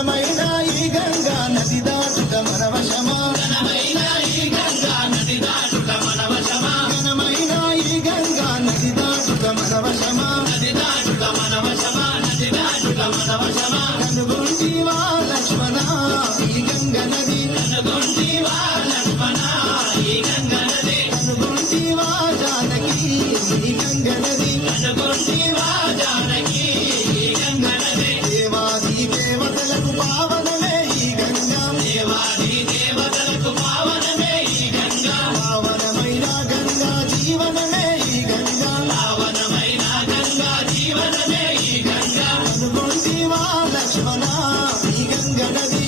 ఘనమైన ఈ గంగా నది దాటుట మన వశమా ఘనమైన ఈ గంగా నది దాటుట మన వశమా ఘనమైన ఈ గంగా నది దాటుట మన వశమా నది దాటుట మన వశమా నది దాటుట మన వశమా కనుగొంటివా లక్ష్మణ ఈ గంగ నది కనుగొంటివా లక్ష్మణ ఈ గంగ నది కనుగొంటివా జానకి ఈ గంగ నది కనుగొంటివా జానకి ఈ గంగ నది దేవాది దేవతలకు పావనమే ఈ గంగా దేవాది దేవతలకు పావనమే ఈ గంగా పావనమైన గంగా జీవనమే ఈ గంగా పావనమైన గంగా జీవనమే ఈ గంగా కనుగొంటివా లక్ష్మణ ఈ గంగ నది